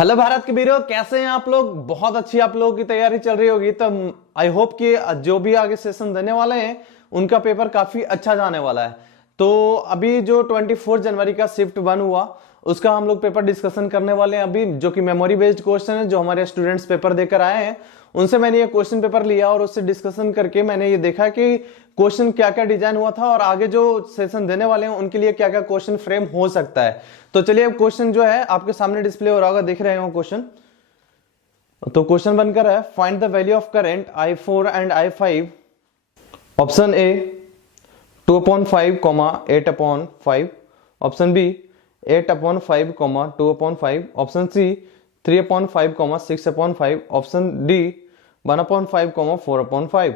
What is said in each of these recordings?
Hello Bharat के वीरों, कैसे हैं आप लोग। बहुत अच्छी आप लोगों की तैयारी चल रही होगी। तो आई होप कि जो भी आगे सेशन देने वाले हैं उनका पेपर काफी अच्छा जाने वाला है। तो अभी जो 24 जनवरी का शिफ्ट 1 हुआ उसका हम लोग पेपर डिस्कशन करने वाले हैं अभी, जो कि मेमोरी बेस्ड क्वेश्चन है। जो हमारे स्टूडेंट्स पेपर देकर आए हैं उनसे मैंने ये क्वेश्चन पेपर लिया और उससे डिस्कशन करके मैंने ये देखा कि क्वेश्चन क्या क्या डिजाइन हुआ था और आगे जो सेशन देने वाले हैं उनके लिए क्या क्या क्वेश्चन फ्रेम हो सकता है। तो चलिए अब क्वेश्चन जो है आपके सामने डिस्प्ले हो रहा होगा, देख रहे हो क्वेश्चन। तो क्वेश्चन बनकर है, find the value of current I4 and I5। Option A 2/5, 8/5। Option B 8/5, 2/5। Option C 3/5, 6/5। Option D 1/5, 4/5।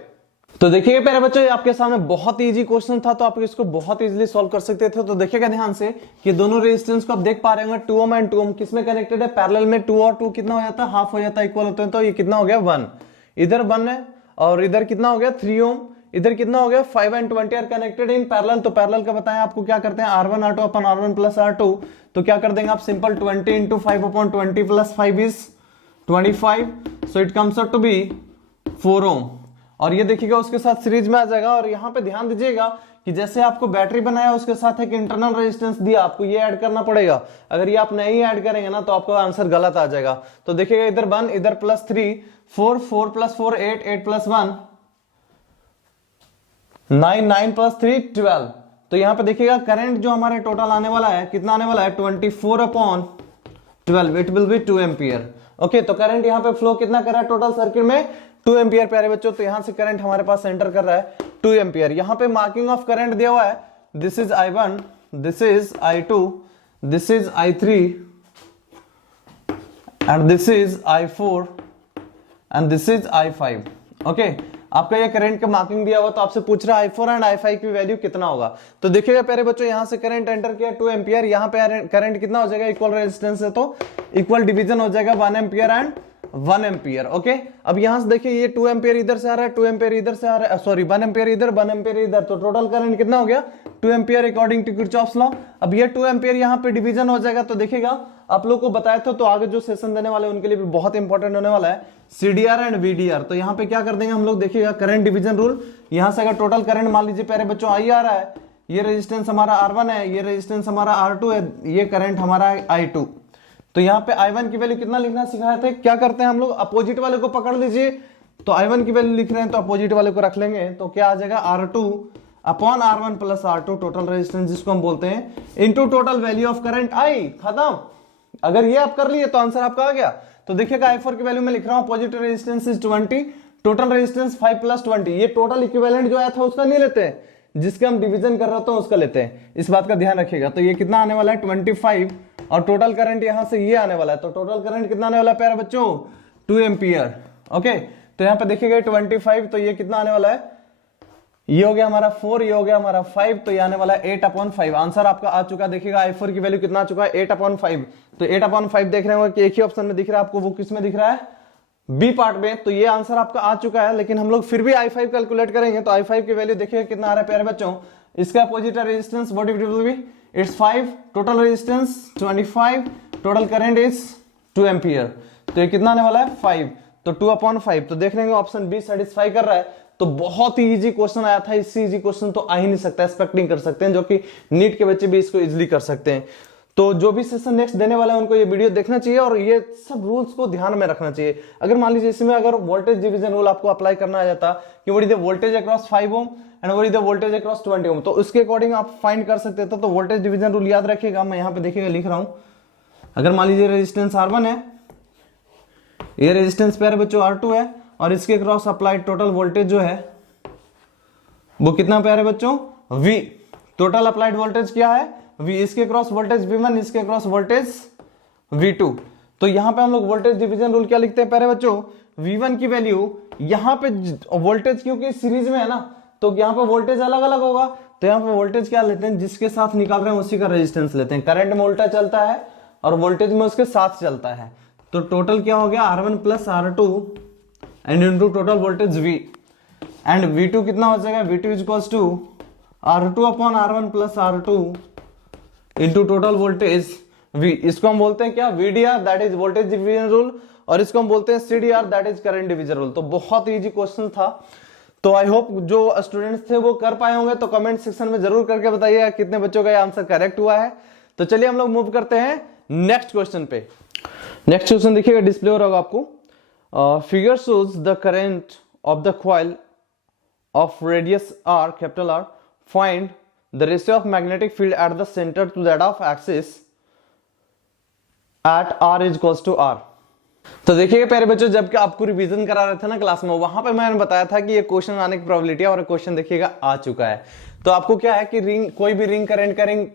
तो देखिए प्यारे बच्चों, ये आपके सामने बहुत इजी क्वेश्चन था, तो आप इसको बहुत इजीली सॉल्व कर सकते थे। तो देखिएगा ध्यान से कि दोनों रेजिस्टेंस को आप देख पा रहे होंगे, 2 ओम एंड 2 ओम किसमें कनेक्टेड है, पैरेलल में। 2 और 2 कितना हो जाता है, हाफ हो जाता है, इक्वल होते हैं। तो ये कितना हो गया 1, इधर 1 है और इधर कितना हो गया 3 ओम, इधर कितना हो गया 5 and 20 are connected in parallel. तो पैरेलल का बताएं आपको क्या करते हैं, R1 R2 अपन R1 प्लस R2। तो क्या कर देंगे आप, simple 20 into 5/20 plus 5 is 25। So it comes out to be 4 ohm. और ये देखिएगा उसके साथ सीरीज में आ जाएगा। और यहाँ पे ध्यान दीजिएगा कि जैसे आपको बैटरी बनाया उसके साथ एक इंटरनल रेजिस्टेंस दिया, आपको ये ऐड करना पड़ेगा। अगर ये आप नहीं ऐड करेंगे ना तो आपका आंसर गलत आ जाएगा। तो देखिएगा इधर 1, इधर +3, 4, 4 + 4 8, 8 + 1 9, 9 + 3 12। तो यहाँ पे देखिएगा करंट जो हमारे टोटल आने वाला है, कितना आने वाला है 24/12, it will B 2 ampere. Okay, तो करंट यहाँ पे फ्लो कितना कर रहा है टोटल सर्किट में 2 एम्पियर प्यारे बच्चों। तो यहां से करंट हमारे पास एंटर कर रहा है 2 एम्पियर। यहां पे मार्किंग ऑफ करंट दिया हुआ है, this is I1, this is I2, this is I3 and this is I4 and this is I5। Okay, आपका ये करंट का मार्किंग दिया हुआ, तो आपसे पूछ रहा है I4 एंड I5 की वैल्यू कितना होगा। तो देखिएगा प्यारे बच्चों, यहां से करंट एंटर किया 2 एम्पियर, यहां पे करंट कितना हो जाएगा, इक्वल रेजिस्टेंस है तो इक्वल डिवीजन हो जाएगा 1 एम्पियर एंड 1 एम्पियर। ओके, अब यहां से देखिए ये 2 एम्पियर इधर से आ रहा है, 2 एम्पियर इधर से आ रहा है, सॉरी 1 एम्पियर इधर, 1 एम्पियर इधर। तो टोटल करंट कितना हो गया 2 ampere according to Kirchhoff's law. अब ये 2 एम्पियर यहां पे डिवीजन हो जाएगा। तो देखिएगा आप लोग को बताया था, तो आगे जो सेशन देने वाले उनके लिए भी बहुत इंपॉर्टेंट होने वाला है CDR एंड VDR। तो यहाँ पे क्या कर देंगे हम लोग, देखिएगा करंट डिवीजन रूल। यहां से अगर टोटल करंट मान लीजिए प्यारे बच्चों I आ रहा है, ये रेजिस्टेंस हमारा R1 है, ये रेजिस्टेंस हमारा R2 है, ये करंट हमारा है I2। तो यहाँ पे I1 की वैल्यू कितना लिखना सिखाए थे, क्या करते हैं हम लोग, अपोजिट वाले को पकड़ लीजिए। तो I1 की वैल्यू लिख रहे हैं तो अपोजिट वाले को रख लेंगे। तो क्या आ जाएगा R2/R1 plus R2, total resistance जिसको हम बोलते हैं, into total value of current I। खत्म। अगर ये आप कर लिए तो आंसर आपका आ गया। तो देखिएगा I4 की वैल्यू में लिख रहा हूं, positive resistance is 20, total resistance 5 + 20। ये टोटल इक्विवेलेंट जो आया था उसका नहीं लेते हैं, जिसका हम डिवीजन कर रहे होते हैं उसका लेते हैं। इस बात का ध्यान रखिएगा। तो ये कितना आने वाला है 25 और टोटल करंट यहां से ये आने वाला है। तो टोटल करंट कितना आने वाला है प्यारे बच्चों 2 एम्पियर। ओके, तो यहां पे देखिएगा 25, तो ये कितना आने वाला है, ये हो गया हमारा 4, ये हो गया हमारा 5, तो ये आने वाला है 8/5। आंसर आपका आ चुका है। देखिएगा I4 की वैल्यू कितना आ चुका है 8/5। तो 8/5 देख रहे होंगे कि एक ही ऑप्शन में दिख रहा है आपको, वो किस में दिख रहा है, बी पार्ट में। तो ये आंसर आपका आ चुका है, लेकिन हम लोग फिर भी I5 कैलकुलेट करेंगे। तो I5 की वैल्यू देखिए कितना आ रहा है प्यारे बच्चों, इसका opposite resistance what it will B, it's 5, total resistance 25, total current is 2 ampere. तो ये कितना आने वाला है 5, तो 2/5। तो देख लेंगे ऑप्शन बी सेटिस्फाई कर रहा है। तो बहुत ही इजी क्वेश्चन आया था, इससे इजी क्वेश्चन तो आ ही नहीं सकता, एक्सपेक्ट नहीं कर सकते हैं, जो कि नीट के बच्चे भी इसको इजीली कर सकते हैं। तो जो भी सेशन नेक्स्ट देने वाला है उनको ये वीडियो देखना चाहिए और ये सब रूल्स को ध्यान में रखना चाहिए। अगर मान लीजिए इसमें अगर वोल्टेज डिवीजन रूल आपको अप्लाई करना आ जाता कि what is the voltage across 5 ohm and what is the voltage across 20 ओम, तो उसके अकॉर्डिंग आप फाइंड कर सकते थे। तो वोल्टेज डिवीजन रूल याद रखिएगा, मैं यहाँ पे देखिएगा लिख रहा हूं। अगर मान लीजिए रेजिस्टेंस R1 है, ये रेजिस्टेंस प्यारे बच्चों R2 है, और इसके क्रॉस अप्लाइड टोटल वोल्टेज जो है वो कितना प्यारे बच्चों V। टोटल अप्लाइड वोल्टेज क्या है V, इसके क्रॉस वोल्टेज V1, इसके क्रॉस वोल्टेज V2। तो यहां पे हम लोग वोल्टेज डिवीजन रूल क्या लिखते हैं प्यारे बच्चों, V1 की वैल्यू यहां पे वोल्टेज क्योंकि सीरीज में है ना, तो यहां पे वोल्टेज अलग अलग होगा। तो यहां पे वोल्टेज क्या लेते हैं, जिसके साथ निकाल रहे हैं उसी का रेजिस्टेंस लेते हैं। करंट में उल्टा चलता है और वोल्टेज में उसके साथ चलता है। तो टोटल क्या हो गया R1 + R2 and into total voltage V, and V2 कितना हो जाएगा, V2 equals to R2/R1 + R2 into total voltage V, इसको हम बोलते हैं क्या, VDR that is voltage division rule, और इसको हम बोलते हैं CDR that is current division rule. तो बहुत इजी क्वेश्चन था, तो आई होप जो स्टूडेंट्स थे वो कर पाए होंगे। तो कमेंट सेक्शन में जरूर करके बताइए कितने बच्चों का ये आंसर करेक्ट हुआ है। तो चलिए हम लोग मूव करते हैं नेक्स्ट क्वेश्चन पे। नेक्स्ट क्वेश्चन देखिएगा, डिस्प्ले हो रहा होगा आपको। Figure shows the current of the coil of radius R, capital R, find the ratio of magnetic field at the centre to that of axis at R is equals to R। तो देखिए प्यारे बच्चों, जबकि आपको revision करा रहे थे ना क्लास में, वहां पे मैंने बताया था कि ये क्वेश्चन आने की प्रोबेबिलिटी है, और क्वेश्चन देखिएगा आ चुका है। तो आपको क्या है कि रिंग, कोई भी रिंग करंट का रिंग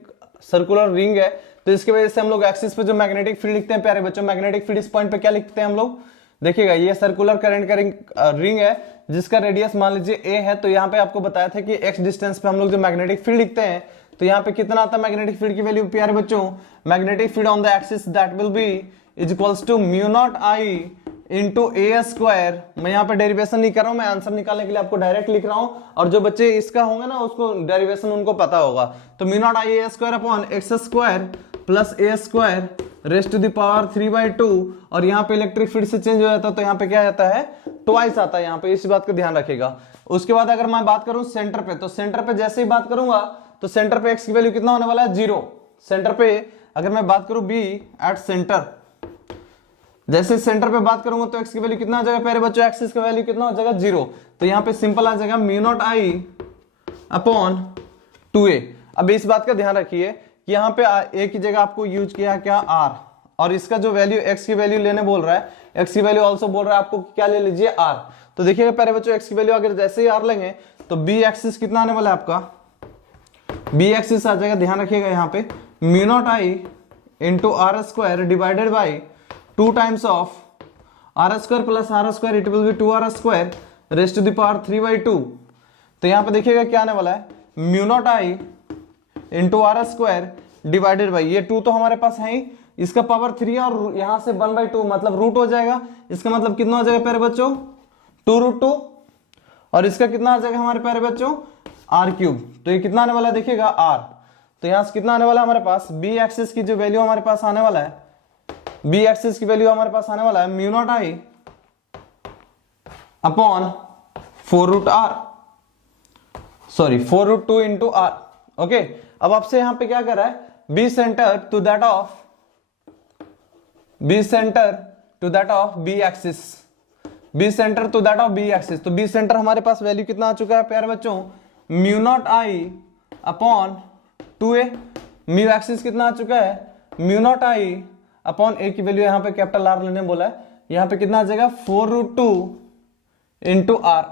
सर्कुलर रिंग है, तो इसकी वजह से हम लोग एक्सिस पे जो मैग्नेटिक फील्ड लिखते हैं प्यारे बच्चों, मैग्नेटिक फील्ड इस पॉइंट पे क्या लिखते हैं हम लोग, देखिएगा ये सर्कुलर करंट का रिंग है जिसका रेडियस मान लीजिए a है। तो यहाँ पे आपको बताया था कि x डिस्टेंस पे हम लोग जो मैग्नेटिक फील्ड लिखते हैं, तो यहाँ पे कितना आता है मैग्नेटिक फील्ड की वैल्यू प्यारे बच्चों, magnetic field on the axis that will be is equals to mu naught I into a square. मैं यहाँ पे डेरिवेशन नहीं कर रहा हूँ, मैं आंसर निकालने के लिए आपको डायरेक्ट लिख रहा हूँ, और जो बच्चे इसका होंगे ना उसको डेरिवेशन उनको पता होगा। तो mu naught I a square upon x square plus a square raised to the power 3/2, और यहाँ पे इलेक्ट्रिक फील्ड से चेंज हो जाता है, तो यहाँ पे क्या आता है, ट्वाइस आता है यहाँ पे, इस बात का ध्यान रखिएगा। उसके बाद अगर मैं बात करूं सेंटर पे, तो सेंटर पे जैसे ही बात करूंगा तो सेंटर पे x की वैल्यू कितना होने वाला है, 0। सेंटर पे अगर मैं बात करूं b एट सेंटर, जैसे सेंटर पे बात करूंगा तो x की वैल्यू कितना हो जाएगा प्यारे बच्चों, एक्सिस का वैल्यू कितना हो जाएगा, 0। तो यहाँ पे सिंपल आ जाएगा mu naught i upon 2a। अब इस बात का ध्यान रखिए कि यहाँ पे a की जगह आपको यूज किया क्या, r, और इसका जो वैल्यू x की वैल्यू लेने बोल रहा है, x की वैल्यू ऑल्सो बोल रहा है आपको क्या ले लीजिए, r। तो देखिएगा प्यारे बच्चों, x की वैल्यू अगर जैसे ही r लेंगे तो b एक्सिस कितना आने वाला है आपका, b एक्सिस आ जाएगा, ध्यान रखिएगा यहाँ पे mu naught I into R square divided by 2 times of R square plus R square, it will be 2r square raised to the power 3/2। तो यहाँ पे देखिएगा क्या आने वाला है, mu naught I into R square divided by, ये 2 तो हमारे पास है ही, इसका पावर 3 और यहां से 1/2 मतलब रूट हो जाएगा। इसका मतलब कितना हो जाएगा प्यारे बच्चों, 2√2, और इसका कितना आ जाएगा हमारे प्यारे बच्चों, r³। तो ये कितना आने वाला है देखिएगा r। तो यहां से कितना आने वाला है हमारे पास, b एक्सिस की जो वैल्यू हमारे पास आने वाला है, b एक्सिस की वैल्यू हमारे पास आने वाला है mu naught i upon 4√r, sorry 4√2 into r। Okay, अब आपसे यहां पे क्या कर रहा है, b centre to that of b centre to that of b axis, b centre to that of b axis. तो b सेंटर हमारे पास वैल्यू कितना आ चुका है प्यारे बच्चों, mu naught i upon 2a। Mu axis कितना आ चुका है, mu naught i upon a की वैल्यू यहाँ पे कैपिटल R लेने बोला है, यहाँ पे कितना आ जाएगा 4√2 इंटू r।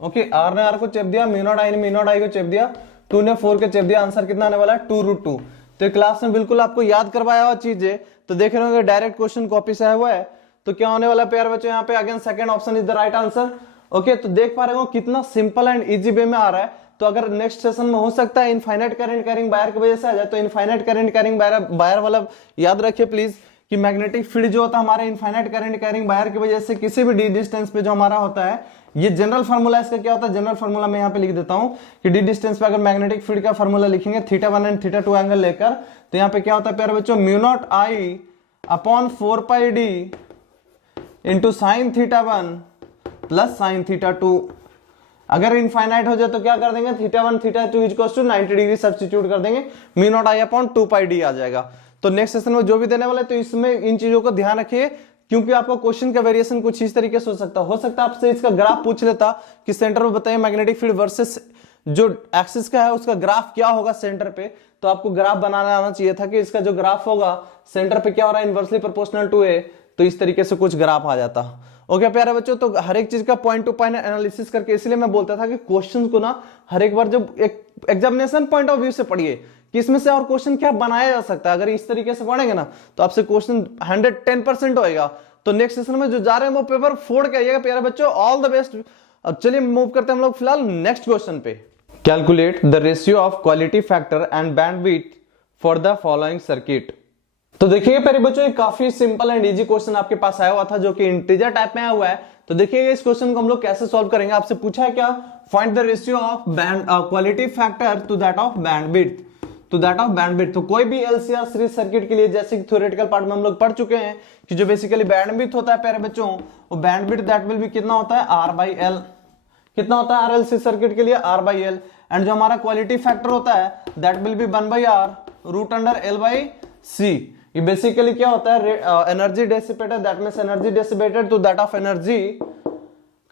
ओके, r ने r को चेप दिया, म्यू नॉट आई ने म्यू नॉट आई को चेप दिया, 2 ने 4 के चेप दिया, आंसर कितना आने वाला है 2√2। तो क्लास में बिल्कुल आपको याद करवाया हुआ चीज है, तो देख रहे होंगे डायरेक्ट क्वेश्चन कॉपी से आया हुआ है। तो क्या होने वाला है प्यारे बच्चों, यहाँ पे again second option is the right answer. Okay, तो देख पा रहे हो कितना सिंपल एंड इजी वे में आ रहा है। तो अगर नेक्स्ट सेशन में हो सकता है इनफाइनाइट करंट कैरिंग वायर की वजह से आ जाए, तो इनफाइनाइट करंट कैरिंग वायर वाला याद रखिए प्लीज कि मैग्नेटिक फील्ड जो होता है हमारे इनफाइनाइट करंट कैरिंग वायर की वजह से किसी भी डी डिस्टेंस पे जो हमारा होता है, ये जनरल फार्मूला इसका क्या होता है, जनरल फार्मूला मैं यहाँ पे लिख देता हूँ कि डी डिस्टेंस पे अगर मैग्नेटिक फील्ड का फार्मूला लिखेंगे θ1 एंड θ2 एंगल लेकर, तो यहाँ पे क्या होता है प्यारे बच्चों, mu naught i upon 4πd into sine θ1 plus sine θ2। अगर इनफाइनाइट हो जाए तो क्या कर देंगे, θ1 θ2 इक्वल्स टू 90 डिग्री सब्स्टिट्यूट कर देंगे, mu naught i upon 2πd आ जाएगा। तो नेक्स्ट सेशन में जो भी देने वाले, तो इसमें इन चीजों को ध्यान रखिए, क्योंकि आपका क्वेश्चन का वेरिएशन कुछ इस तरीके से हो सकता है आपसे इसका ग्राफ पूछ लेता कि सेंटर में बताइए मैग्नेटिक फील्ड वर्सेस जो एक्सिस का है उसका ग्राफ क्या होगा सेंटर पे, तो आपको ग्राफ बनाना आना चाहिए था कि इसका जो ग्राफ होगा सेंटर पे क्या हो रहा है, इनवर्सली प्रोपोर्शनल टू ए, तो इस तरीके से कुछ ग्राफ आ जाता। ओके प्यारे बच्चों, तो हर एक चीज का पॉइंट टू पॉइंट एनालिसिस करके, इसलिए मैं बोलता था कि क्वेश्चंस को ना हर एक बार जब एक एग्जामिनेशन पॉइंट ऑफ व्यू से पढ़िए कि इसमें से और क्वेश्चन क्या बनाया जा सकता है। अगर इस तरीके से पढ़ेंगे ना तो आपसे क्वेश्चन 110% होएगा। तो नेक्स्ट सेशन में जो जा रहे हैं वो पेपर फोड़ के आइएगा प्यारे बच्चों, ऑल द बेस्ट। अब चलिए मूव करते हैं हम लोग फिलहाल नेक्स्ट क्वेश्चन पे। Calculate the ratio of quality factor and bandwidth for the following circuit. तो देखिए प्यारे बच्चों, ये काफी सिंपल एंड इजी क्वेश्चन आपके पास आया हुआ था जो कि इंटीजर टाइप में आया हुआ है। तो देखिएगा इस क्वेश्चन को हम लोग कैसे सॉल्व करेंगे। आपसे पूछा है क्या, find the ratio of band quality factor to that of bandwidth. To that of bandwidth. तो कोई भी एलसीआर सीरीज सर्किट के लिए, जैसे कि थ्योरेटिकल पार्ट में हम लोग पढ़ चुके हैं कि जो बेसिकली बैंडविड्थ होता है प्यारे बच्चों, वो बैंडविड्थ दैट विल बी कितना होता है, आर बाई एल। कितना होता है आरएलसी सर्किट के लिए, आर बाई एल। एंड जो हमारा क्वालिटी फैक्टर होता है that will be 1 by r root under L by c. ये बेसिकली क्या होता है, energy dissipated, that means energy dissipated to that of energy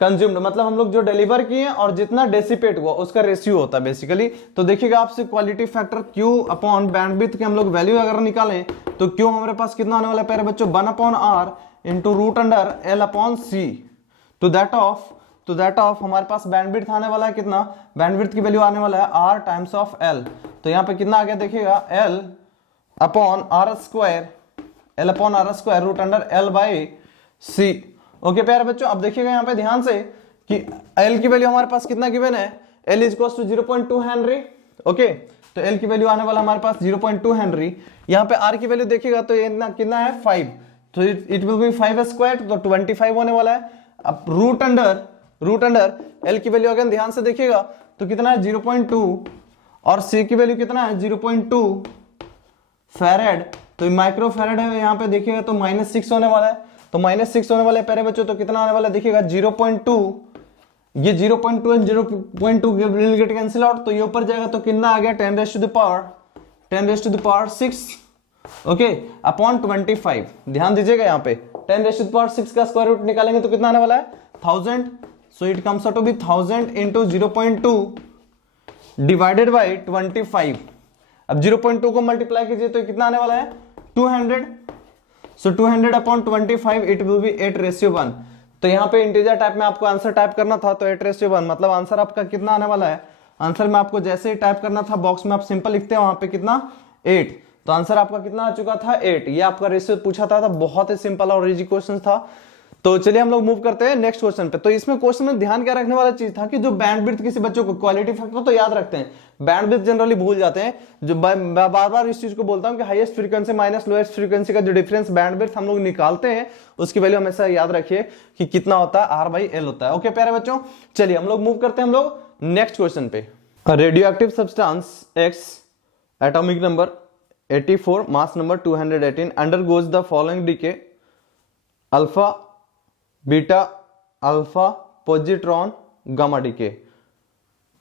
consumed, मतलब हम लोग जो डिलीवर किए और जितना डेसिपेट हुआ उसका रेशियो होता है बेसिकली। तो देखिएगा आपसे quality factor Q upon bandwidth के हम लोग वैल्यू अगर निकालें तो Q हमारे पास कितना आने वाला है प्यारे बच्चों, 1 upon R into root under L upon C to that of हमारे पास बैंडविड्थ आने वाला है कितना, बैंडविड्थ की वैल्यू आने वाला है आर टाइम्स ऑफ एल। तो यहाँ पे कितना आ गया देखिएगा, L upon R square root under L by C. Okay प्यारे बच्चों, अब देखिएगा यहाँ पे ध्यान से कि L की वैल्यू हमारे पास कितना गिवन है, L is equal to 0.2 henry. Okay, तो L की वैल्यू आने वाला हमारे पास 0.2 हेनरी। यहाँ पे R की वैल्यू देखिएगा तो ये कितना है 5, तो इट विल बी 5 स्क्वायर, तो 25 होने वाला है। अब रूट अंडर L की वैल्यू अगर ध्यान से देखिएगा तो कितना है 0.2 और C की वैल्यू कितना है 0.2 फैरेड, तो माइक्रो फैरेड है यहाँ पे देखिएगा तो -6 होने वाला है। तो -6 होने वाला है प्यारे बच्चों, तो कितना आने वाला है देखिएगा 0.2, ये 0.2 and 0.2 will get cancel out, तो ये ऊपर जाएगा तो कितना आ गया 10 raise to the power 6 okay upon 25। ध्यान दीजिएगा यहाँ पे 10 रेज़ टू द पावर 6 का स्क्वायर रूट निकालेंगे तो कितना आने वाला है 1000, so it comes out to be 1000 into 0.2 divided by 25। अब 0.2 को मल्टीप्लाई कीजिए तो कितना आने वाला है 200, सो 200 अपॉन 25 इट विल बी 8:1। तो यहाँ पे इंटीजर टाइप में आपको आंसर टाइप करना था तो 8:1, मतलब आंसर आपका कितना आने वाला है, आंसर में आपको जैसे ही टाइप करना था बॉक्स में आप सिंपल लिखते हैं वहां पे कितना 8, तो आंसर आपका कितना आ चुका था 8। ये आपका रेशियो पूछा था बहुत ही सिंपल और इजी क्वेश्चन था। तो चलिए हम लोग मूव करते हैं नेक्स्ट क्वेश्चन पे। तो इसमें क्वेश्चन में ध्यान क्या रखने वाला चीज था कि जो बैंडविड्थ किसी बच्चों को, क्वालिटी फैक्टर तो याद रखते हैं, बैंडविड्थ जनरली भूल जाते हैं। जो बार बार इस चीज को बोलता हूं कि highest frequency minus lowest frequency का जो डिफरेंस बैंडविड्थ हम लोग निकालते हैं उसकी वैल्यू हमेशा याद रखिए कि कितना होता है, आर बाई एल होता है। ओके प्यारे बच्चों, चलिए हम लोग मूव करते हैं हम लोग नेक्स्ट क्वेश्चन पे। Radioactive substance X, atomic number 84, mass number 218, undergoes the following decay, alpha, beta, alpha, positron, gamma decay,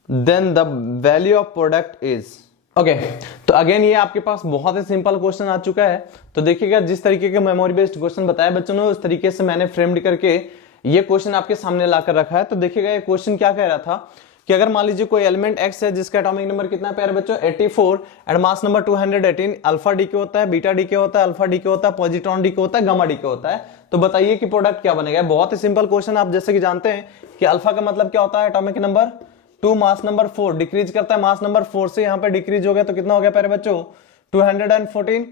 then the value of product is. Okay, तो अगेन ये आपके पास बहुत ही सिंपल क्वेश्चन आ चुका है। तो देखिएगा जिस तरीके के मेमोरी बेस्ड क्वेश्चन बताया बच्चों ने उस तरीके से मैंने फ्रेम्ड करके ये क्वेश्चन आपके सामने लाकर रखा है। तो देखिएगा ये क्वेश्चन क्या कह रहा था कि अगर मान लीजिए कोई एलिमेंट एक्स है जिसका एटॉमिक नंबर कितना है प्यारे बच्चों 84 and mass number 218, alpha decay होता है, बीटा डीके होता है, अल्फा डीके होता है, पॉजिट्रॉन डीके होता है, गामा डीके होता है, तो बताइए कि प्रोडक्ट क्या बनेगा। बहुत ही सिंपल क्वेश्चन, आप जैसे कि जानते हैं कि अल्फा का मतलब क्या होता है atomic number 2, mass number 4, decrease करता है मास नंबर 4 से, यहाँ पे डिक्रीज हो गया तो कितना हो गया प्यारे बच्चों 214।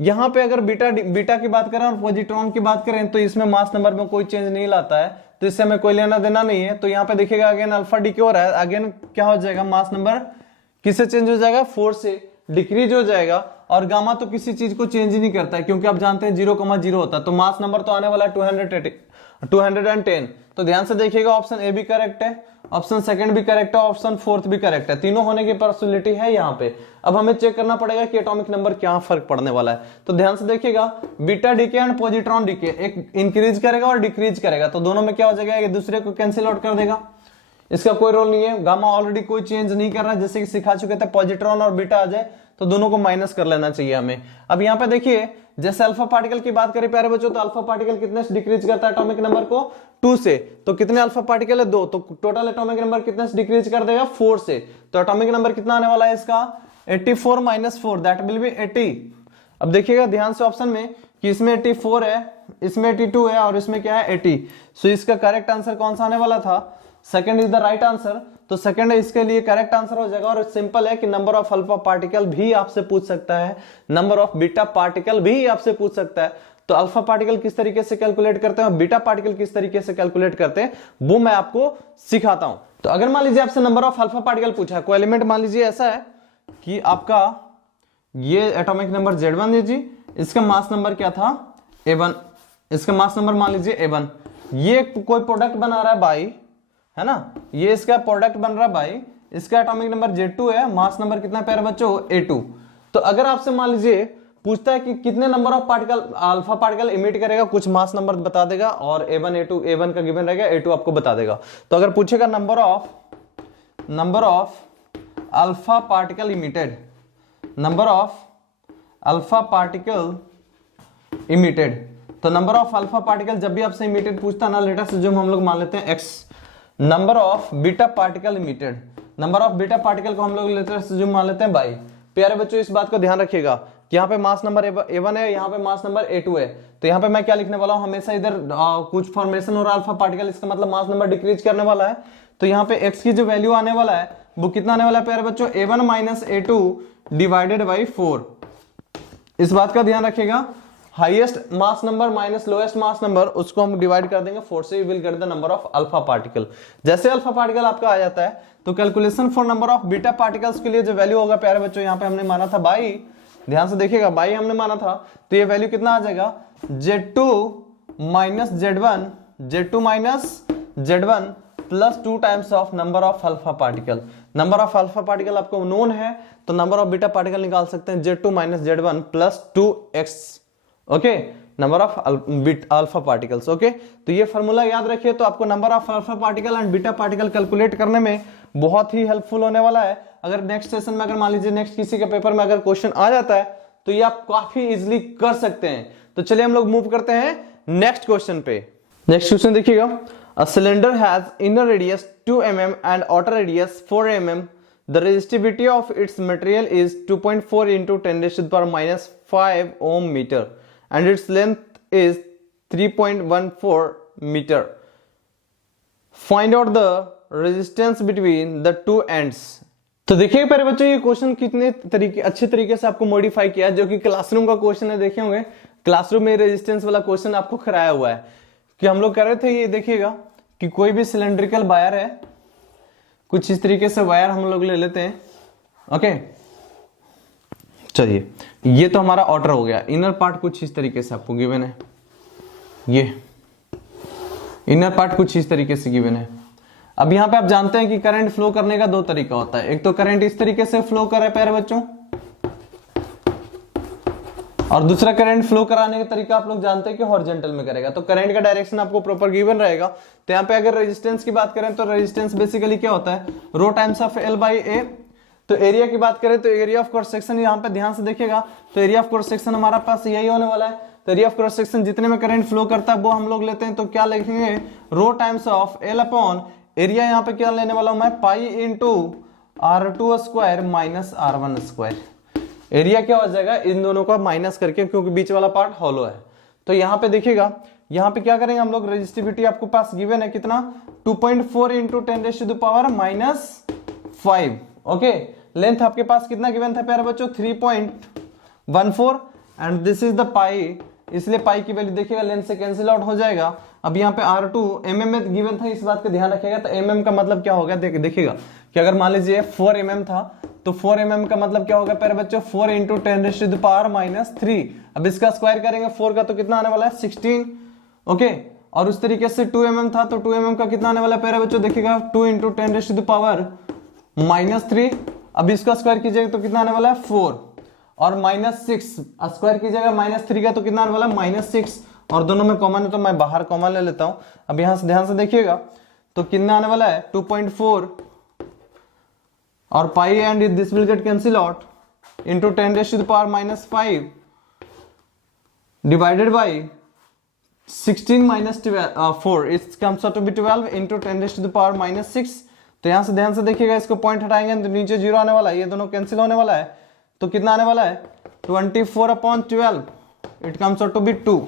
यहाँ पे अगर बीटा की बात करें और पॉजिट्रॉन की बात करें तो इसमें मास नंबर में कोई चेंज नहीं लाता है, तो इससे हमें कोई लेना देना नहीं है। तो यहाँ पे देखिएगा अगेन अल्फा डीके हो रहा है, अगेन क्या हो जाएगा मास नंबर किससे चेंज हो जाएगा 4 से डिक्रीज हो जाएगा, और गामा तो किसी चीज को चेंज ही नहीं करता है क्योंकि आप जानते हैं 0,0 होता है, तो मास नंबर तो आने वाला है 210। तो ध्यान से देखिएगा ऑप्शन ए भी करेक्ट है, ऑप्शन सेकंड भी करेक्ट है, ऑप्शन फोर्थ भी करेक्ट है, तीनों होने की पॉसिबिलिटी है यहाँ पे। अब हमें चेक करना पड़ेगा कि एटॉमिक नंबर क्या फर्क पड़ने वाला है। तो ध्यान से देखिएगा beta decay and positron decay एक इंक्रीज करेगा और डिक्रीज करेगा, तो दोनों में क्या हो जाएगा एक दूसरे को कैंसिल आउट कर देगा, इसका कोई रोल नहीं है। गामा ऑलरेडी कोई चेंज नहीं कर रहा है, जैसे कि सिखा चुके थे पॉजिट्रॉन और बीटा आ जाए तो दोनों को माइनस कर लेना चाहिए हमें। अब यहाँ पे देखिए जैसे अल्फा पार्टिकल की बात करें प्यारे बच्चों, तो अल्फा पार्टिकल कितने से डिक्रीज करता है एटॉमिक नंबर को 2 से, तो कितने अल्फा पार्टिकल है 2, तो टोटल एटॉमिक नंबर कितने से डिक्रीज कर देगा 4 से, तो एटॉमिक नंबर कितना आने वाला है इसका 84 - 4 दैट विल बी 80। अब देखिएगा ध्यान से ऑप्शन में कि इसमें 84 है, इसमें 82 है और इसमें क्या है 80, सो इसका करेक्ट आंसर कौन सा आने वाला था, second is the right answer. तो सेकंड इसके लिए करेक्ट आंसर हो जाएगा, और सिंपल है कि नंबर ऑफ अल्फा पार्टिकल भी आपसे पूछ सकता है, नंबर ऑफ बीटा पार्टिकल भी आपसे पूछ सकता है। तो अल्फा पार्टिकल किस तरीके से कैलकुलेट करते हैं और बीटा पार्टिकल किस तरीके से कैलकुलेट करते हैं वो मैं आपको सिखाता हूं। तो अगर मान लीजिए आपसे नंबर ऑफ अल्फा पार्टिकल पूछा है, कोई एलिमेंट मान लीजिए ऐसा है कि आपका ये एटॉमिक नंबर Z1 लीजिए, इसका मास नंबर क्या था A1, इसका मास नंबर मान लीजिए A1, ये कोई प्रोडक्ट बना रहा है बाई, है ना, ये इसका प्रोडक्ट बन रहा है बाई, इसका एटॉमिक नंबर Z2 है, मास नंबर कितना है प्यारे बच्चों A2। तो अगर आपसे मान लीजिए पूछता है कि कितने number of particle alpha particle emit करेगा, कुछ मास नंबर बता देगा और A1 A2 A1 का गिवन रहेगा, A2 आपको बता देगा। तो अगर पूछेगा number of alpha particle emitted, number of alpha particle emitted, तो नंबर ऑफ अल्फा पार्टिकल जब भी आपसे इमिटेड पूछता ना, लेटेस्ट जो हम लोग मान लेते हैं x। Number of beta particle emitted, number of beta particle को हम लोग लेटेस्ट जो मान लेते हैं बाई। प्यारे बच्चों इस बात को ध्यान रखिएगा कि यहाँ पे मास नंबर A1 है, यहाँ पे मास नंबर A2 है। तो यहाँ पे मैं क्या लिखने वाला हूँ, हमेशा इधर कुछ फॉर्मेशन और अल्फा पार्टिकल, इसका मतलब मास नंबर डिक्रीज करने वाला है। तो यहाँ पे x की जो वैल्यू आने वाला है वो कितना आने वाला है प्यारे बच्चों, A1 minus A2 divided by 4। इस बात का ध्यान रखिएगा, highest mass number minus lowest mass number, उसको हम डिवाइड कर देंगे 4 से, we will get the number of alpha particle. जैसे अल्फा पार्टिकल आपका आ जाता है तो calculation for number of beta particles के लिए जो वैल्यू होगा प्यारे बच्चों, यहाँ पे हमने माना था बाई, ध्यान से देखिएगा बाई हमने माना था, तो ये वैल्यू कितना आ जाएगा, Z2 minus Z1 plus 2 times of number of alpha particle. Number of alpha particle आपको नोन है, तो नंबर ऑफ बीटा पार्टिकल निकाल सकते हैं Z2 minus Z1 plus 2x, okay, number of alpha particles. Okay, तो ये फॉर्मूला याद रखिए, तो आपको number of alpha particle and beta particle calculate करने में बहुत ही हेल्पफुल होने वाला है। अगर नेक्स्ट सेशन में, अगर मान लीजिए नेक्स्ट किसी के पेपर में अगर क्वेश्चन आ जाता है तो ये आप काफी इजीली कर सकते हैं। तो चलिए हम लोग मूव करते हैं नेक्स्ट क्वेश्चन पे। नेक्स्ट क्वेश्चन देखिएगा, a cylinder has inner radius 2 mm and outer radius 4 mm। The resistivity of its material is 2.4 into 10 raised to the power minus 5 ohm meter and its length is 3.14 meter. Find out the resistance between the two ends. तो देखिए प्यारे बच्चों, ये question कितने अच्छे तरीके से आपको मॉडिफाई किया, जो कि क्लासरूम का क्वेश्चन है। देखे होंगे क्लासरूम में रेजिस्टेंस वाला क्वेश्चन आपको कराया हुआ है कि हम लोग कर रहे थे, ये देखिएगा कि कोई भी सिलेंड्रिकल वायर है, कुछ इस तरीके से वायर हम लोग ले लेते हैं। ओके, चलिए ये तो हमारा आउटर हो गया, इनर पार्ट कुछ इस तरीके से आपको गिवन है, ये इनर पार्ट कुछ इस तरीके से गिवन है। अब यहां पे आप जानते हैं कि करंट फ्लो करने का दो तरीका होता है, एक तो करंट इस तरीके से फ्लो करे प्यारे बच्चों, और दूसरा करंट फ्लो कराने का तरीका आप लोग जानते हैं कि हॉरिजॉन्टल में करेगा। तो करंट का डायरेक्शन आपको प्रॉपर गिवन रहेगा। तो यहाँ पे अगर रेजिस्टेंस की बात करें तो रेजिस्टेंस बेसिकली क्या होता है, rho times of L by A। तो एरिया की बात करें तो एरिया ऑफ क्रॉस सेक्शन, यहाँ पे ध्यान से देखिएगा, तो एरिया ऑफ क्रॉस सेक्शन हमारा पास यही होने वाला है। तो एरिया ऑफ क्रॉस सेक्शन जितने में करंट फ्लो करता है वो हम लोग लेते हैं, तो क्या लिखेंगे, rho times of L upon area, यहाँ पे क्या लेने वाला हूं मैं, pi into R2 square minus R1 square. Area क्या हो जाएगा, इन दोनों का माइनस करके, क्योंकि बीच वाला पार्ट हॉलो है। तो यहाँ पे देखिएगा, यहाँ पे क्या करेंगे हम लोग, रेजिस्टिविटी आपको पास गिवन है कितना, 2.4 into 10 raise to the power minus 5। Okay, length आपके पास कितना गिवन था प्यारे बच्चों, 3.14 and this is the pi, इसलिए पाई की वैल्यू देखिएगा लेंथ से कैंसिल आउट हो जाएगा। अब यहाँ पे R2 mm में गिवन था, इस बात का ध्यान रखिएगा। तो mm का मतलब क्या होगा, देखिएगा कि अगर मान लीजिए 4 mm था तो 4 mm का मतलब क्या होगा प्यारे बच्चों, 4 into 10 raise to the power minus 3। अब इसका स्क्वायर करेंगे 4 का तो कितना आने वाला है, 16। ओके, और उस तरीके से 2 mm था तो 2 mm का कितना आने वाला है प्यारे बच्चों, देखिएगा 2 into 10 raise to the power minus 3। अब इसका स्क्वायर कीजिएगा तो कितना आने वाला है, 4 और माइनस 6, स्क्वायर कीजिएगा माइनस 3 का तो कितना आने वाला है, माइनस 6, और दोनों में कॉमन है तो मैं बाहर कॉमन ले लेता हूं। अब यहां से ध्यान से देखिएगा तो कितना आने वाला है, 2.4 और pi and this will get cancel out into 10 raise to the power minus 5 divided by 16 minus 4, it comes out to be 12 into 10 raise to the power minus 6। तो यहां से ध्यान से देखिएगा, इसको पॉइंट हटाएंगे तो नीचे 0 आने वाला है, ये दोनों कैंसिल होने वाला है, तो कितना आने वाला है, 24/12, it comes out to be 2।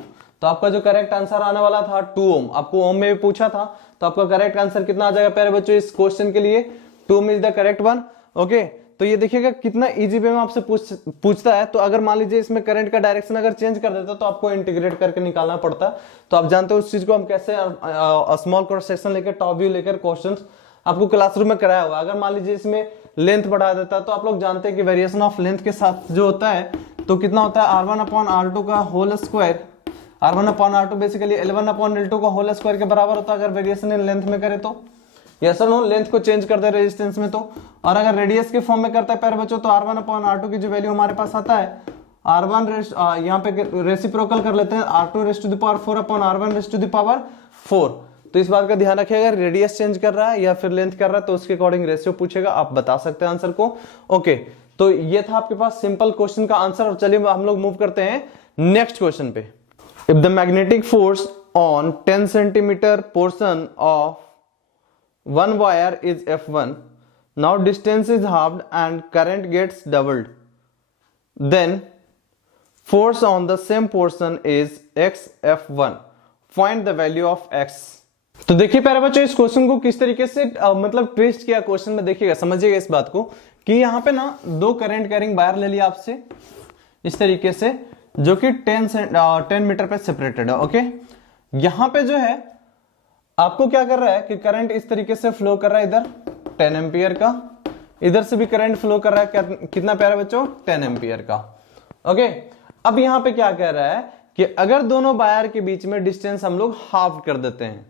तो आपका जो करेक्ट आंसर आने वाला था 2 ओम, आपको ओम में भी पूछा था, तो आपका करेक्ट आंसर कितना आ जाएगा प्यारे बच्चों इस क्वेश्चन के लिए, 2 ohm is the correct one. Okay, तो ये देखिएगा कितना इजी वे में आपसे पूछता है। तो अगर मान लीजिए इसमें करंट का डायरेक्शन अगर चेंज कर देता तो आपको इंटीग्रेट करके निकालना पड़ता। तो आप जानते हो उस चीज को हम कैसे, स्मॉल क्रॉस सेक्शन लेकर टॉप व्यू लेकर क्वेश्चन आपको क्लासरूम में कराया हुआ। अगर मान लीजिए इसमें लेंथ बढ़ा देता तो आप लोग जानते हैं कि वेरिएशन ऑफ लेंथ के साथ जो होता है तो कितना होता है, R1/R2 का whole square, R1/R2 basically L1/L2 का होल स्क्वायर के बराबर होता है अगर वेरिएशन इन लेंथ में करे तो। यस और नो, लेंथ को चेंज कर दे रेजिस्टेंस में तो। और अगर रेडियस के फॉर्म में करता है प्यारे बच्चों तो R1 अपॉन R2 की जो वैल्यू हमारे पास आता है R1 यहाँ पे रेसिप्रोकल कर लेते हैं R2 raise to the power 4 upon R1 raise to the power 4। तो इस बात का ध्यान रखिएगा, रेडियस चेंज कर रहा है या फिर लेंथ कर रहा है तो उसके अकॉर्डिंग रेशियो पूछेगा, आप बता सकते हैं आंसर को। ओके, तो ये था आपके पास सिंपल क्वेश्चन का आंसर। और चलिए हम लोग मूव करते हैं नेक्स्ट क्वेश्चन पे। If the magnetic force on 10 centimetre portion of one wire is F1, now distance is halved and current gets doubled, then force on the same portion is XF1, find the value of X। तो देखिए प्यारे बच्चों, इस question को किस तरीके से मतलब ट्विस्ट किया क्वेश्चन में, देखिएगा समझिएगा इस बात को कि यहाँ पे ना दो करंट कैरिंग वायर ले लिया आपसे इस तरीके से, जो कि 10 मीटर पे सेपरेटेड है। ओके, यहाँ पे जो है आपको क्या कर रहा है कि करंट इस तरीके से फ्लो कर रहा है, इधर 10 एम्पियर का, इधर से भी करंट फ्लो कर रहा है कितना प्यारे बच्चों, 10 एम्पियर का। ओके, अब यहां पे क्या कह रहा है कि अगर दोनों वायर के बीच में डिस्टेंस हम लोग हाफ कर देते हैं,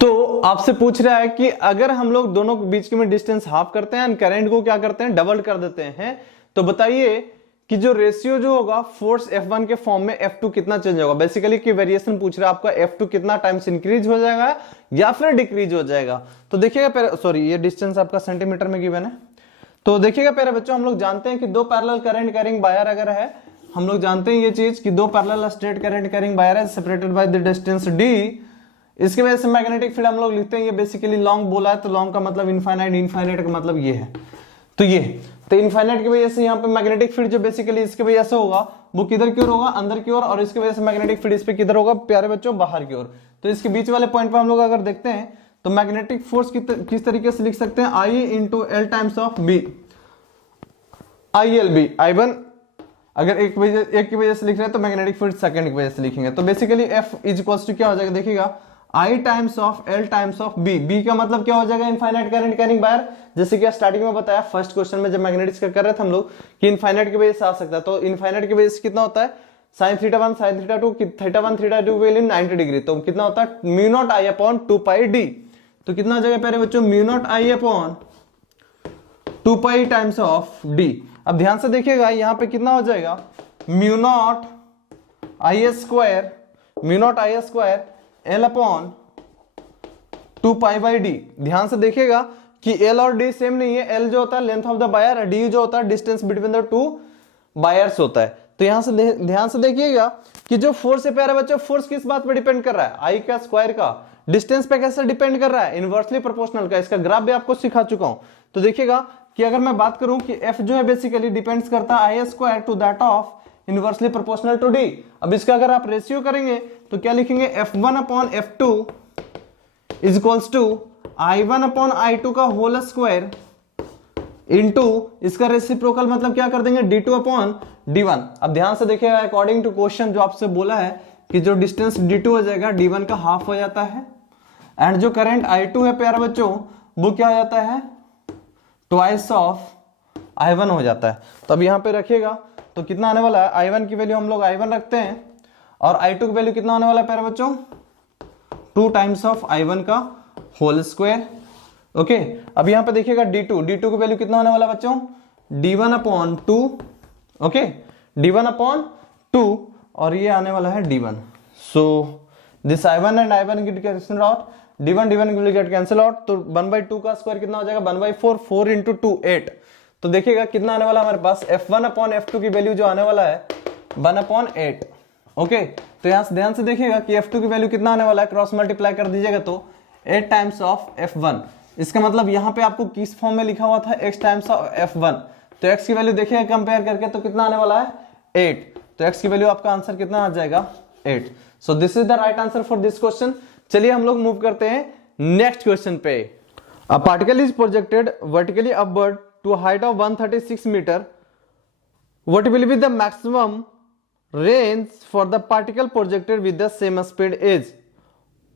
तो आपसे पूछ रहा है कि अगर हम लोग दोनों के बीच में डिस्टेंस हाफ करते हैं, करंट को क्या करते हैं, डबल कर देते हैं, तो बताइए कि जो रेशियो जो होगा फोर्स F1 के फॉर्म में F2 कितना चेंज होगा। बेसिकली की वेरिएशन पूछ रहा है आपका, F2 कितना टाइम्स इंक्रीज हो जाएगा या फिर डिक्रीज हो जाएगा। तो देखिएगा, सॉरी ये डिस्टेंस आपका सेंटीमीटर में गिवन है। तो देखिएगा प्यारे बच्चों, हम लोग जानते हैं कि दो पैरेलल करंट कैरिंग वायर अगर है, हम लोग जानते हैं ये चीज कि दो parallel straight current carrying wire है separated by the distance d, इसके वजह से मैग्नेटिक फील्ड हम लोग लिखते हैं, ये बेसिकली लॉन्ग बोला है तो लॉन्ग का मतलब इनफाइनाइट, इनफाइनाइट का मतलब ये है, तो ये तो इनफाइनाइट की वजह से यहाँ पे मैग्नेटिक फील्ड जो बेसिकली इसकी वजह से होगा वो किधर की ओर होगा, अंदर की ओर, और इसकी वजह से मैग्नेटिक फील्ड इस पे किधर होगा प्यारे बच्चों, बाहर की ओर। तो इसके बीच वाले पॉइंट पे हम लोग अगर देखते हैं तो मैग्नेटिक फोर्स किस तरीके से लिख सकते हैं, I into L times of B, ILB, I1 अगर एक की वजह से लिख रहे हैं तो मैग्नेटिक फील्ड सेकंड की वजह से लिखेंगे, तो basically F is equals to क्या हो जाएगा, देखिएगा I times of L times of B, B का मतलब क्या हो जाएगा, इनफाइनाइट करंट कैरिंग वायर, जैसे कि स्टार्टिंग में बताया फर्स्ट क्वेश्चन में जब मैग्नेटिक्स का कर रहे थे हम लोग कि इनफाइनाइट की वजह से आ सकता है, तो इनफाइनाइट की वजह से कितना होता है, sin θ1 sin θ2 θ1 θ2 वैल्यू 90 डिग्री, तो कितना होता है mu not I upon 2 pi d, तो कितना हो जाएगा प्यारे बच्चों, mu not I upon 2 pi times of d। अब ध्यान से देखिएगा यहाँ पे कितना हो जाएगा, mu naught I square, mu naught I square L upon 2 pi by D. ध्यान से देखिएगा कि L और D सेम नहीं है, L जो होता है length of the wire, D जो होता है distance between the two wires होता है। तो यहां से ध्यान से देखिएगा कि जो फोर्स है प्यारे बच्चों, फोर्स किस बात पे डिपेंड कर रहा है, I का स्क्वायर का डिस्टेंस पे कैसे डिपेंड कर रहा है, इनवर्सली प्रोपोर्शनल का, इसका ग्राफ भी आपको सिखा चुका हूं। तो देखिएगा कि अगर मैं बात करूं कि F जो है बेसिकली डिपेंड्स करता है I square to that of inversely proportional to D। अब इसका अगर आप रेशियो करेंगे तो क्या लिखेंगे, F1 upon F2 is equals to I1 upon I2 का होल स्क्वायर इनटू इसका रेसिप्रोकल मतलब क्या कर देंगे, D2 अपॉन D1। अब ध्यान से देखिएगा अकॉर्डिंग टू क्वेश्चन जो आपसे बोला है कि जो डिस्टेंस D2 हो जाएगा D1 का हाफ हो जाता है, एंड जो करंट I2 है प्यारे बच्चों वो क्या हो जाता है, ट्वाइस ऑफ I1 हो जाता है। तो अब यहाँ पे रखिएगा तो कितना आने वाला है, I1 की वैल्यू हम लोग I1 रखते हैं और I2 की वैल्यू कितना आने वाला है प्यारे बच्चों, 2 टाइम्स ऑफ I1 का होल स्क्वायर। ओके, अब यहां पे देखिएगा D2 की वैल्यू कितना होने वाला बच्चों, D1 upon 2, okay D1 upon 2, और ये आने वाला है D1। So this I1 and I1 gate cancel out, D1 will get cancel out, तो 1/2 का स्क्वायर कितना हो जाएगा, 1/4, 4 इंटू 2 8। तो देखिएगा कितना आने वाला हमारे पास, F1 अपॉन F2 की वैल्यू जो आने वाला है 1/8। ओके, तो यहां से ध्यान से देखिएगा कि F2 की वैल्यू कितना आने वाला है, क्रॉस मल्टीप्लाई कर दीजिएगा तो 8 टाइम्स ऑफ F1। इसका मतलब यहां पे आपको किस फॉर्म में लिखा हुआ था, x टाइम्स ऑफ F1, तो x की वैल्यू देखिएगा कंपेयर करके तो कितना आने वाला है 8, तो x की वैल्यू आपका आंसर कितना आ जाएगा 8। So this is the right answer for this question. चलिए हम लोग मूव करते हैं नेक्स्ट क्वेश्चन पे। A particle is projected vertically upward to height of 136 metre, what will be the maximum range for the particle projected with the same speed is,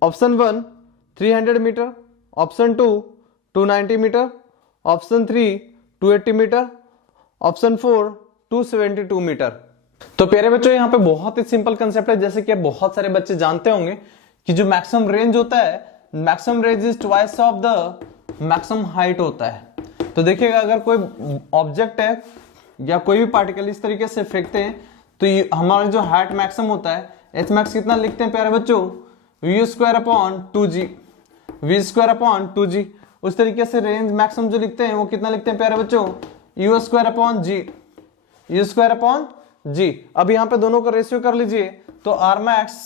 option 1 300 metre, option 2 290 metre, option 3 280 metre, option 4 272 metre. तो प्यारे बच्चों यहाँ पे बहुत ही simple concept है, जैसे कि बहुत सारे बच्चे जानते होंगे कि जो मैक्सिमम रेंज होता है, maximum range is twice of the maximum height होता है। तो देखिएगा अगर कोई ऑब्जेक्ट है या कोई भी पार्टिकल इस तरीके से फेंकते हैं तो हमारा जो हाइट मैक्सिमम होता है, एच मैक्स कितना लिखते हैं प्यारे बच्चों, v square upon 2g, v square upon 2g। उस तरीके से रेंज मैक्सिमम जो लिखते हैं वो कितना लिखते हैं प्यारे बच्चों, u square upon g, u square upon g. अब यहाँ पे दोनों का रेशियो कर लीजिए तो r max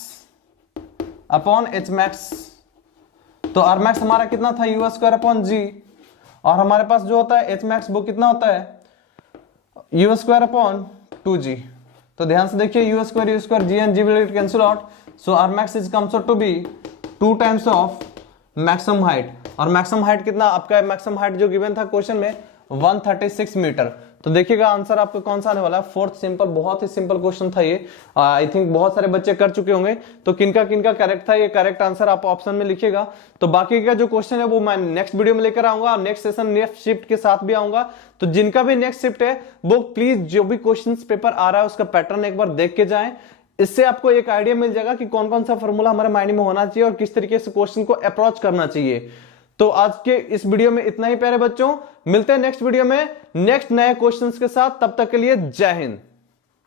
upon h max, तो आर मैक्स हमारा कितना था, यू स्क्वायर अपॉन जी, और हमारे पास जो होता है एच मैक्स वो कितना होता है, यू स्क्वायर अपॉन 2g। तो ध्यान से देखिए, u square g and g will cancel out, so R max is comes out to be 2 times of maximum height. और मैक्सिमम हाइट कितना आपका, मैक्सिमम हाइट जो गिवन था क्वेश्चन में 136 मीटर। तो देखिएगा आंसर आपका कौन सा आने वाला है, फोर्थ सिंपल, बहुत ही सिंपल क्वेश्चन था ये। आई थिंक बहुत सारे बच्चे कर चुके होंगे, तो किनका किनका करेक्ट था ये करेक्ट आंसर आप ऑप्शन में लिखिएगा। तो बाकी का जो क्वेश्चन है वो मैं नेक्स्ट वीडियो में लेकर आऊंगा, नेक्स्ट सेशन नेक्स्ट शिफ्ट के साथ भी आऊंगा। तो जिनका भी नेक्स्ट शिफ्ट है वो प्लीज जो भी क्वेश्चन पेपर आ रहा है उसका पैटर्न एक बार देख के जाएं, इससे आपको एक आइडिया मिल जाएगा कि कौन कौन सा फॉर्मूला हमारे माइंड में होना चाहिए और किस तरीके से क्वेश्चन को अप्रोच करना चाहिए। तो आज के इस वीडियो में इतना ही प्यारे बच्चों, मिलते हैं नेक्स्ट वीडियो में नेक्स्ट नए क्वेश्चंस के साथ, तब तक के लिए जय हिंद।